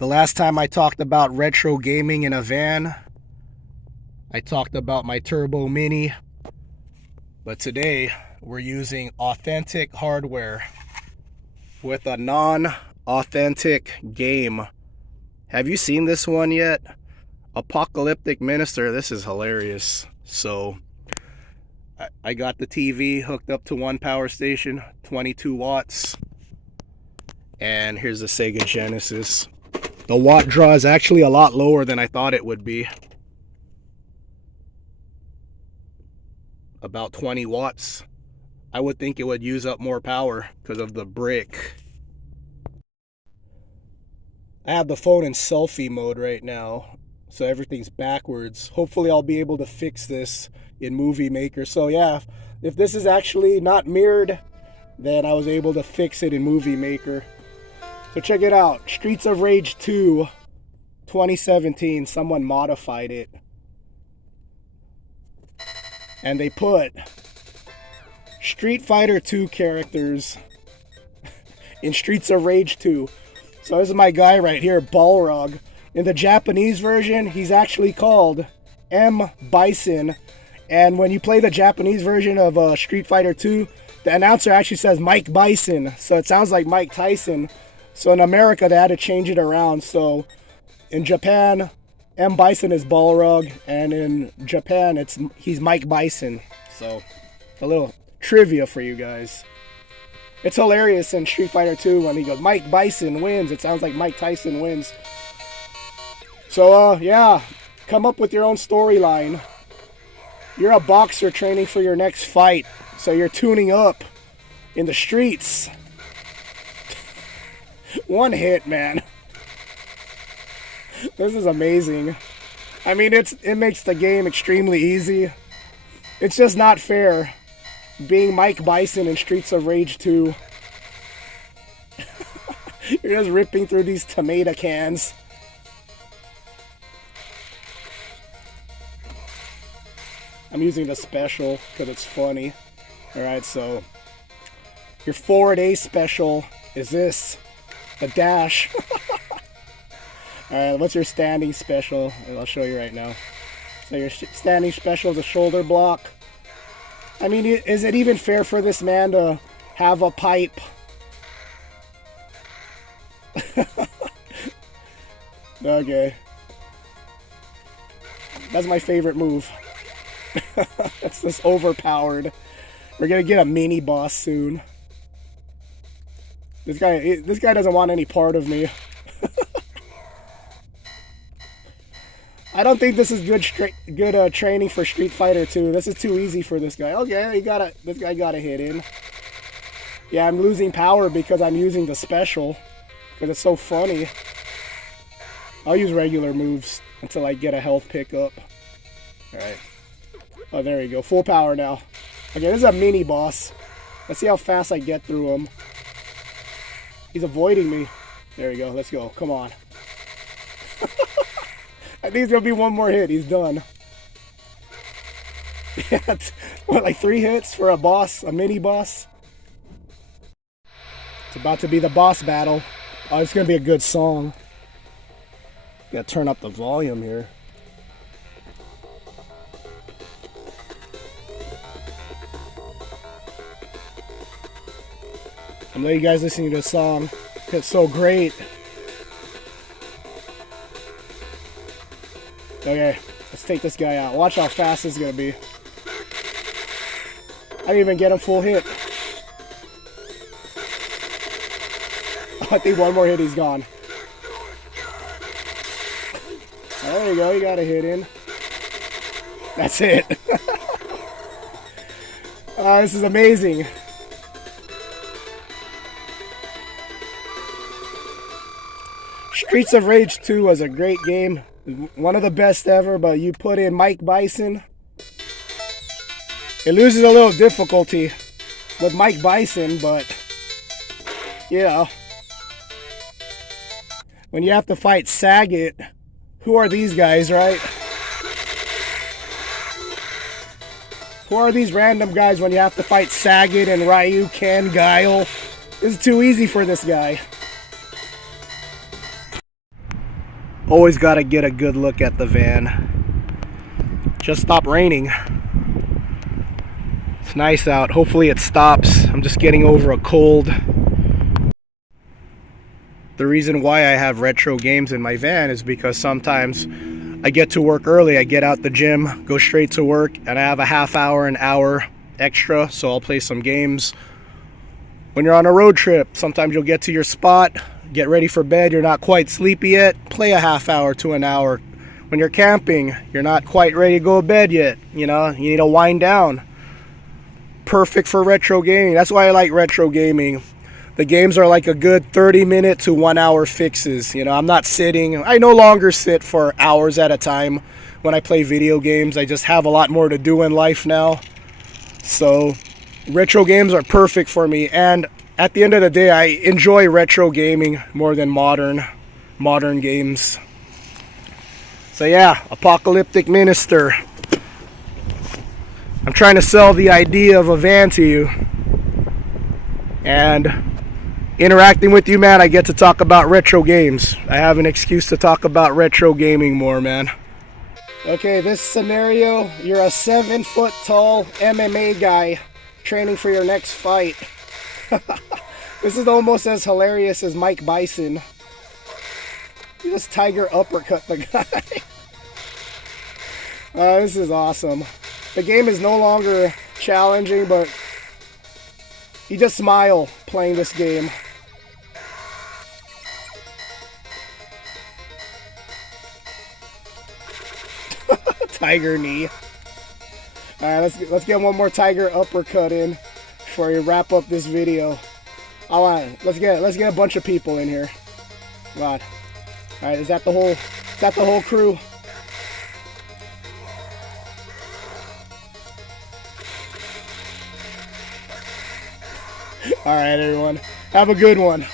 The last time I talked about retro gaming in a van, I talked about my Turbo Mini, but today we're using authentic hardware with a non-authentic game. Have you seen this one yet? Apocalyptic Minister. This is hilarious. So I got the TV hooked up to one power station, 22 watts, and here's the Sega Genesis. The watt draw is actually a lot lower than I thought it would be. About 20 watts. I would think it would use up more power because of the brick. I have the phone in selfie mode right now, so everything's backwards. Hopefully I'll be able to fix this in Movie Maker. So yeah, if this is actually not mirrored, then I was able to fix it in Movie Maker. So check it out, Streets of Rage 2 2017, someone modified it. And they put Street Fighter 2 characters in Streets of Rage 2. So this is my guy right here, Balrog. In the Japanese version, he's actually called M. Bison. And when you play the Japanese version of Street Fighter 2, the announcer actually says Mike Bison. So it sounds like Mike Tyson. So in America, they had to change it around. So in Japan, M. Bison is Balrog, and in Japan, he's Mike Bison. So a little trivia for you guys. It's hilarious in Street Fighter 2 when he goes, Mike Bison wins. It sounds like Mike Tyson wins. So yeah, come up with your own storyline. You're a boxer training for your next fight, so you're tuning up in the streets. One hit, man. This is amazing. I mean, it makes the game extremely easy. It's just not fair being Mike Bison in Streets of Rage 2. You're just ripping through these tomato cans. I'm using the special because it's funny. Alright, so your forward A special is this. The dash. Alright, what's your standing special? I'll show you right now. So your standing special is a shoulder block. I mean, is it even fair for this man to have a pipe? Okay. That's my favorite move. That's just overpowered. We're gonna get a mini boss soon. This guy doesn't want any part of me. I don't think this is good training for Street Fighter 2. This is too easy for this guy. Okay, this guy got a hit in. Yeah, I'm losing power because I'm using the special. Because it's so funny. I'll use regular moves until I get a health pickup. Alright. Oh, there you go. Full power now. Okay, this is a mini boss. Let's see how fast I get through him. He's avoiding me. There we go. Let's go. Come on. I think it's going to be one more hit. He's done. Yeah, what, like 3 hits for a boss? A mini boss? It's about to be the boss battle. Oh, it's going to be a good song. Got to turn up the volume here. I'm letting you guys listen to this song. It's so great. Okay, let's take this guy out. Watch how fast this is going to be. I didn't even get him full hit. I think one more hit, he's gone. There you go, you got a hit in. That's it. This is amazing. Streets of Rage 2 was a great game. One of the best ever, but you put in Mike Bison. It loses a little difficulty with Mike Bison, but yeah. When you have to fight Sagat, who are these guys, right? Who are these random guys when you have to fight Sagat and Ryu, Ken, Guile? This is too easy for this guy. Always got to get a good look at the van. Just stopped raining. It's nice out. Hopefully it stops. I'm just getting over a cold. The reason why I have retro games in my van is because sometimes I get to work early. I get out the gym, go straight to work, and I have a half hour, an hour extra, so I'll play some games. When you're on a road trip, sometimes you'll get to your spot, get ready for bed, you're not quite sleepy yet, play a half hour to an hour. When you're camping, you're not quite ready to go to bed yet, you know, you need to wind down. Perfect for retro gaming. That's why I like retro gaming. The games are like a good 30-minute to 1 hour fixes. You know, I'm not sitting. I no longer sit for hours at a time when I play video games. I just have a lot more to do in life now. So retro games are perfect for me. And at the end of the day, I enjoy retro gaming more than modern games. So yeah, Apocalyptic Minister. I'm trying to sell the idea of a van to you. And interacting with you, man, I get to talk about retro games. I have an excuse to talk about retro gaming more, man. Okay, this scenario, you're a 7-foot tall MMA guy training for your next fight. This is almost as hilarious as Mike Bison. You just tiger uppercut the guy. This is awesome. The game is no longer challenging, but you just smile playing this game. Tiger knee. Alright, let's get one more tiger uppercut in before we wrap up this video. Let's get a bunch of people in here. Come on. Alright, is that the whole crew? Alright, everyone. Have a good one.